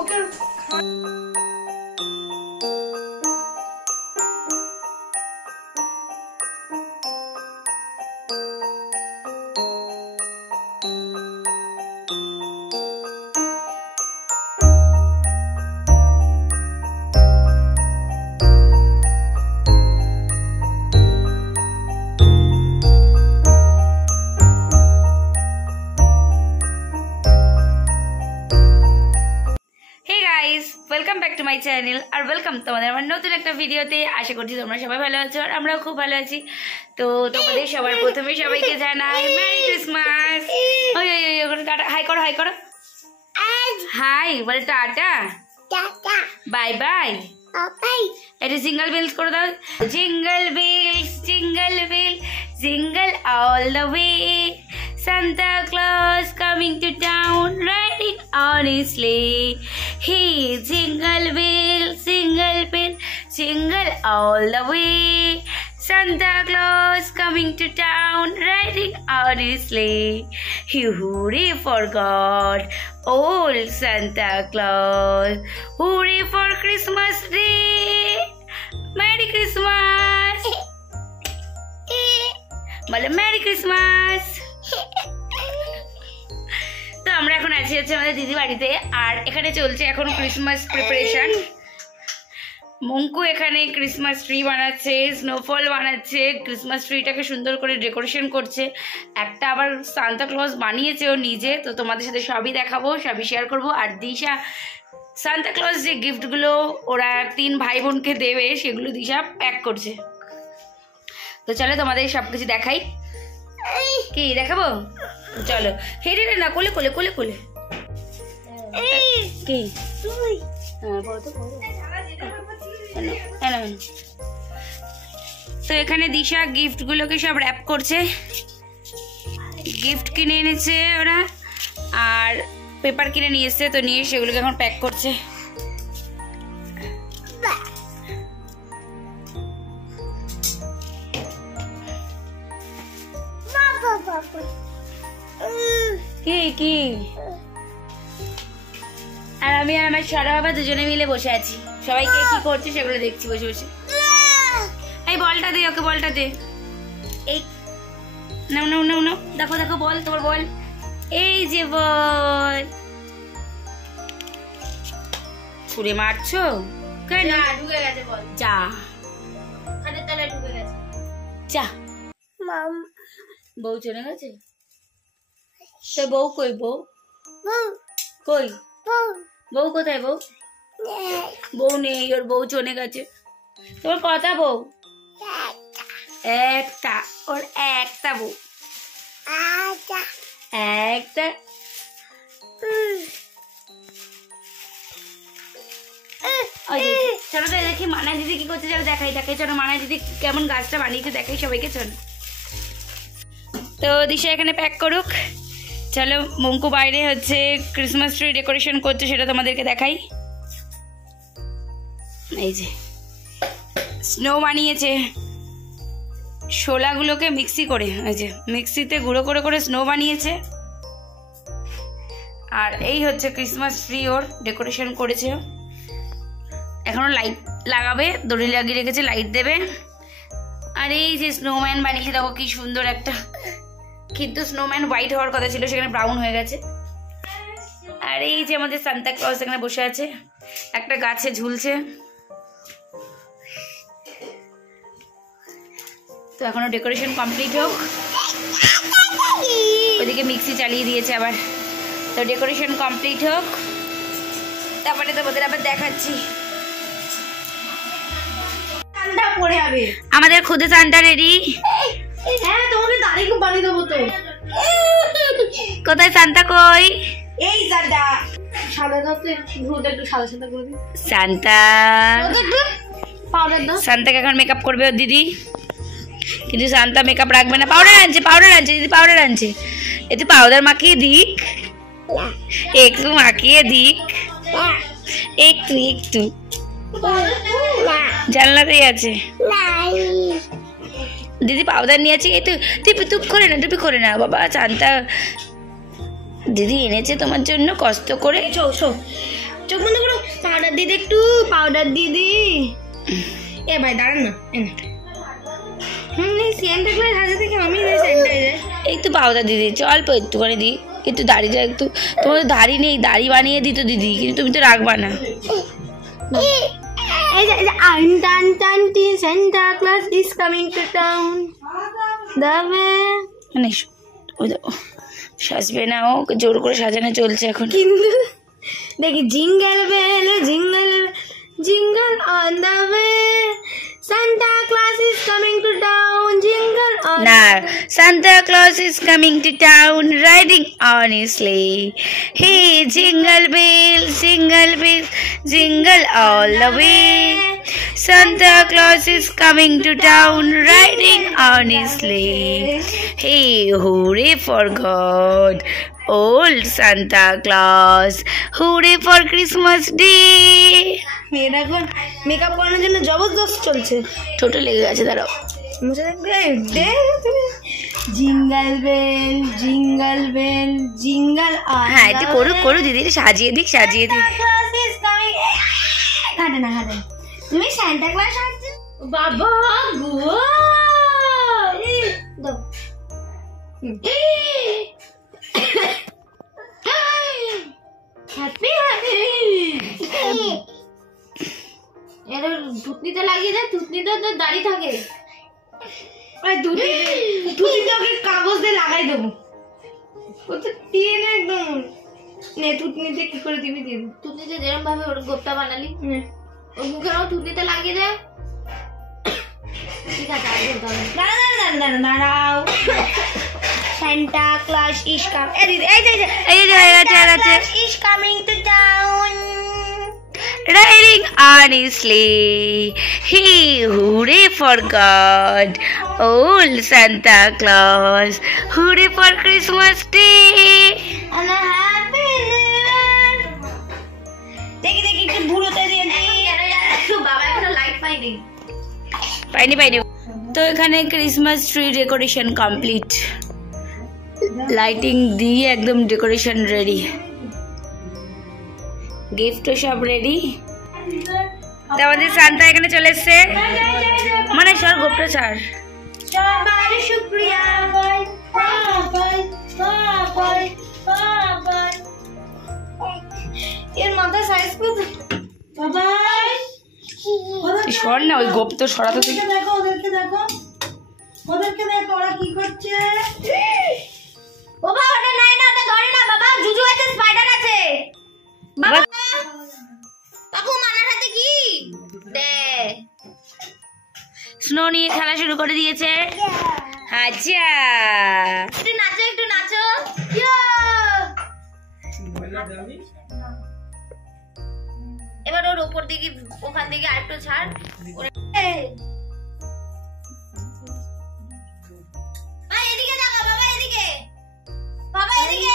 Okay welcome back to my channel और welcome तुम्हारे नतून एक भिडियोते आशा करছি তোমরা সবাই ভালো আছো আর আমরাও খুব ভালো আছি। তো তোমাদের সবার প্রথমে সবাইকে জানাই মেরি ক্রিসমাস। ওই ওই ওই ওখানে টাটা হাই করো হাই বলে tata tata bye bye bye. এটা জিঙ্গল বেলস করে দাও, jingle bells jingle all the way, Santa Claus coming to town riding on his sleigh. Hey, jingle bell, jingle all the way, Santa Claus coming to town riding on his sleigh. He hooray for God, old Santa Claus, hooray for Christmas Day. Merry Christmas. বলে merry Christmas. তো আমরা এখন আছি হচ্ছে আমাদের দিদি বাড়িতে আর এখানে চলছে এখন ক্রিসমাস প্রিপারেশন। মঙ্কু এখানে ক্রিসমাস ট্রি বানাচ্ছে, স্নোফল বানাচ্ছে, ক্রিসমাস ট্রিটাকে সুন্দর করে ডেকোরেশন করছে। একটা আবার সান্তা ক্লজ বানিয়েছে ও নিজে, তো তোমাদের সাথে সবই দেখাবো, সবই শেয়ার করবো। আর দিশা সান্তা ক্লজ যে গিফটগুলো ওরা 3 ভাই বোনকে দেবে সেগুলো দিশা প্যাক করছে। তো চলো তোমাদের সবকিছু দেখাই। কি দেখাবো? চলো হেঁটে না কোলে কোলে কোলে কোলে কি তো এখানে দিশা গিফট গুলোকে সব র্যাপ করছে। গিফট কিনে এনেছে ওরা আর পেপার কিনে নিয়ে এসছে, তো নিয়ে সেগুলোকে এখন প্যাক করছে। কি কি আর আমি আর আমার সারা বাবা দুজনে মিলে বসে আছি, সবাইকে কি করছে সেগুলো দেখছি বসে বসে। এই বলটা দে ওকে, বলটা দে। এই নাও নাও নাও নাও, দেখো দেখো বল, তোমার বল। এই যে বল। ছুঁড়ে মারছো কেন? ঢুকে গেছে বল। যা খাটের তলায় ঢুকে গেছে। যা মাম বউ চলে গেছে। তো বউ কই? বউ বউ কই? বউ বউ কোথায়? বউ বউ নেই, ওর বউ চলে গেছে। তোর কথা বউ? একটা, ওর একটা বউ, আটা একটা। চলো তো দেখি মানা দিদি কি করছে, চলো দেখাই দেখাই। চলো মানা দিদি কেমন গাছটা বানিয়েছে দেখাই সবাইকে। চলো তো দিশা এখানে প্যাক করুক। চলো মঙ্কু বাইরে হচ্ছে ক্রিসমাস ট্রি ডেকোরেশন করছে, সেটা তোমাদেরকে দেখাই। এই যে স্নো বানিয়েছে, শোলাগুলোকে মিক্সি করে, এই যে মিক্সিতে গুঁড়ো করে করে স্নো বানিয়েছে। আর এই হচ্ছে ক্রিসমাস ট্রি, ওর ডেকোরেশন করেছে। এখনো লাইট লাগাবে, দড়ি লাগিয়ে রেখেছে, লাইট দেবে। আর এই যে স্নোম্যান বানিয়েছে, দেখো কি সুন্দর একটা, কিন্তু স্নোম্যান হোয়াইট হওয়ার কথা ছিল, সেখানে ব্রাউন হয়ে গেছে। আর এই যে আমাদের সান্তা ক্লজ এখানে বসে আছে, একটা গাছে ঝুলছে। তো এখনো ডেকোরেশন কমপ্লিট হোক। ওইদিকে মিক্সি চালিয়ে দিয়েছে আবার। তো ডেকোরেশন কমপ্লিট হোক, তারপরে তোমাদের আবার দেখাচ্ছি। পড়ে যাবে আমাদের খুদে সান্তা রেডি। হ্যাঁ তোমাকে দাঁড়িয়ে খুব বানিয়ে দেবো তো। কোথায় সান্তা কই? এই সান্তা সাদা দাও তো, ভ্রুটা একটু সাদা সাদা করে দিই। সান্তা পাউডার দাও। সান্তাকে এখন মেকআপ করবে ওর দিদি, কিন্তু সান্তা মেকআপ রাখবে না। পাউডার আনছে, পাউডার আনছে দিদি, পাউডার আনছে। একটু পাউডার মাখিয়ে দিক, একটু মাখিয়ে দিক, একটু একটু। জানলাতেই আছে দিদি, পাউডার নিয়ে আছে। এই তো টিপি টুপ করে না, টিপি করে না বাবা। সান্তা দিদি এনেছে তোমার জন্য কষ্ট করে। চোখ বন্ধ করো। পাউডার দিদি, একটু পাউডার দিদি। এ ভাই দাঁড়ান না। সান্তা ক্লজ হাতে থেকে আমি স্যানিটাইজার। এই তো পাউডার দিদি, অল্প একটুখানি দিই, একটু দাড়িটা একটু, তোমার তো দাড়ি নেই, দাড়ি বানিয়ে দিত দিদি, কিন্তু তুমি তো রাখবা না। Santa Claus is coming to town. দাবে মানে ওই দেখো সাজবে না, ও জোর করে সাজানো চলছে এখন। কিন্তু দেখি jingle bell jingle jingle on the way, Santa Claus is coming to town. Jingle on. না, Santa Claus is coming to town riding on his sleigh. Hey, jingle bells, jingle all the way. Santa Claus is coming to town riding on his sleigh. Hey, hooray for God, old Santa Claus, hooray for Christmas Day. মেয়েরা এখন makeup করানোর জন্য জবরদস্ত চলছে। ঠোঁটে লেগে গেছে, দাঁড়াও মুছে দেখবে। Jingle bell jingle bell jingle on. হ্যাঁ একটু করু দিদি, সাজিয়ে দিক। হাঁটে না হাঁটে, তুমি সান্টা ক্লজ আসছো বাবা গো। Happy happy. এর থুতনিতে লাগিয়ে দেয়, থুতনিতে তো দাড়ি থাকে। থুতনিতে ওকে কাগজ দিয়ে লাগাই দেবো। ও তো টেনে একদম। নে থুতনিতে কি করে দিবি দিয়ে দেবো। থুতনিতে যেরকম ভাবে ওর গোপটা বানালি ওর মুখের ও থুতনিতে লাগিয়ে দেয়। ঠিক আছে দাঁড়াও। Santa Claus is coming. Is coming to town. Riding on his sleigh. Hey, hooray for God, old Santa Claus, hooray for Christmas Day. And a happy new year. দেখি একটু ভুরোতে দিয়ে দিই। বাবা এখনো লাইট পাইনি। তো এখানে Christmas tree decoration complete, lighting দিয়ে একদম ডেকোরেশন রেডি, গিফটও সব রেডি। তো আমাদের সান্তা এখানে চলে এসছে, মানে সর গোপটা ছাড়। সবার শুকরিয়া বল বল বল বল। এর মাথা সাইজ কত বাবা। সর না, ওই গোপ তো সরাতে তুই। দেখো ওদেরকে দেখো ওরা কি করছে। বাবা ওটা নাই না, ওটা ধরে না বাবা। জুজু আছে, স্পাইডার আছে বাবা। বাবু মানার হাতে কি দে। স্নো নিয়ে খেলা শুরু করে দিয়েছে। আচ্ছা একটু নাচো। এবার ওর উপর দিকে, ওখান থেকে আরেকটু ছাড়। এদিকে দেখা বাবা, এদিকে বাবা, এদিকে।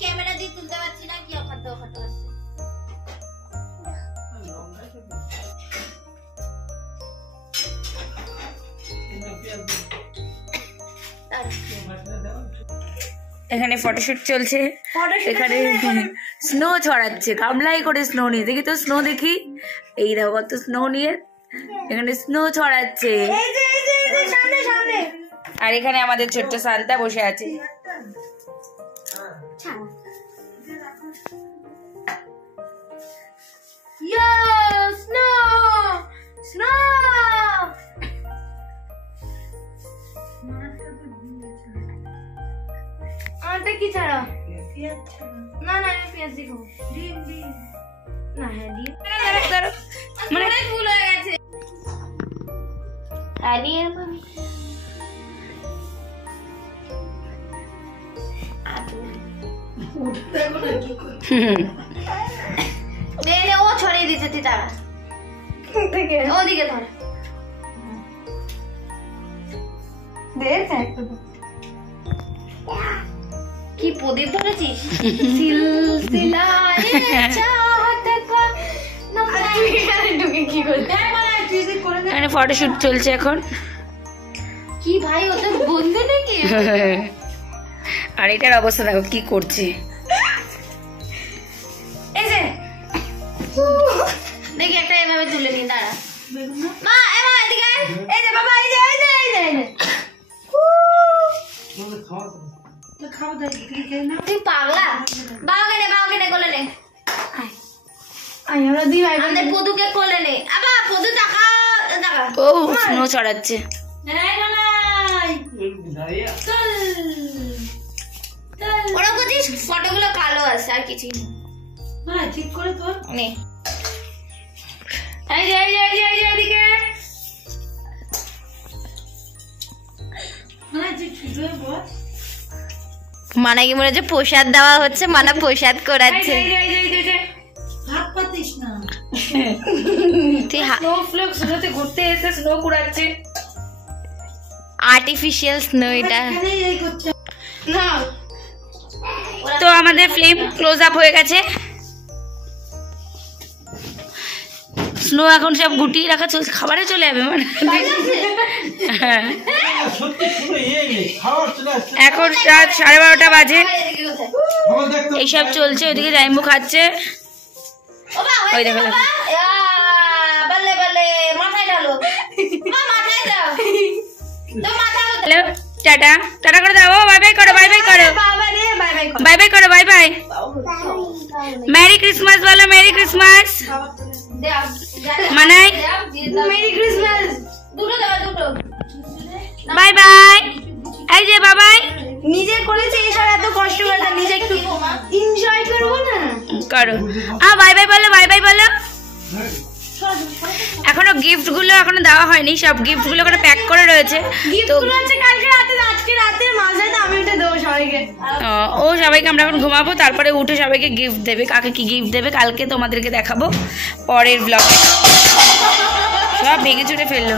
ক্যামেরা দিয়ে তুলতে পারছি না, কি অখাদ্য অখাদ্য আছে। এখানে ফটোশুট চলছে, এখানে স্নো ছড়াচ্ছে, গামলাই করে স্নো নিয়ে। দেখি তো স্নো, দেখি এই দেখো কত স্নো নিয়ে এখানে স্নো ছড়াচ্ছে। আর এখানে আমাদের ছোট্ট সান্তা বসে আছে। আটা কি ছাড়া? না না আমি পেঁয়াজ দিব। ডিম না, হ্যাঁ ডিম। মানে ফুল হয়ে গেছে। ও ছড়িয়ে দিচ্ছে তুই, তারা ওদিকে ধর। কি প্রদীপ ধরেছিস? ঢুকে কি করতে এখানে ফটোশুট চলছে এখন। কি ভাই ওটা বন্ধু নাকি? আর এটার অবস্থা দেখো কি করছে। এই যে দেখি একটা এভাবে তুলে নি, দাঁড়া মা, মা এদিকে আয়। এই যে বাবা, এই যে এই যে এই যে তুই পাগলা। বাবাকে নে কোলে নে। আমরা দুই ভাই আমাদের পদুকে কোলে নে। আবা পদু টাকা টাকা। ও স্নো চড়াচ্ছে। ওরা বুঝিস ফটোগুলো কালো আছে আর কিছুই না। ঠিক করে তোর নে। এই যে এই যে এই যে এই যে এদিকে মানে কি মনে হচ্ছে প্রসাদ দেওয়া হচ্ছে, মানে প্রসাদ করাচ্ছে। হাত পাতিস না। তুই স্নো ফ্লোক স্নোতে ঘুরতে এসে স্নো কুড়াচ্ছে। আর্টিফিশিয়াল স্নো এটা না। তো আমাদের ফিল্ম ক্লোজ আপ হয়ে গেছে। স্নো এখন সব গুটিয়ে রাখা চলছে, খাবারে চলে যাবে মানে। হ্যাঁ। এখন রাত 12:30 বাজে, এইসব চলছে। ওইদিকে জাইম্বু খাচ্ছে। ওই দেখো বলে বলে মাথায় ঢালো, মাথায় দাও। হ্যালো, টাটা টাটা করে দাও। বাই বাই করো, বাই বাই করো, বাই বাই করো, বাই বাই। মেরি ক্রিসমাস বলো, merry Christmas. Manai merry Christmas. দুটো দাও, দুটো। Bye bye. এই যে বাবাই নিজে করেছে এসব, এত কষ্ট করে নিজে একটু এনজয় করবো না করো। বাই বাই বলো, বাই বাই বলো। এখনো গিফট গুলো এখনো দেওয়া হয়নি, সব গিফট গুলো এখনো প্যাক করে রয়েছে। তো কালকে রাতে, আজকে রাতে মাঝরাতে আমি এটা দেবো সবাইকে। ও সবাইকে আমরা এখন ঘুমাবো, তারপরে উঠে সবাইকে গিফট দেবে। কাকে কি গিফট দেবে কালকে তোমাদেরকে দেখাবো পরের ব্লগে। সব ভেঙে চুটে ফেললো।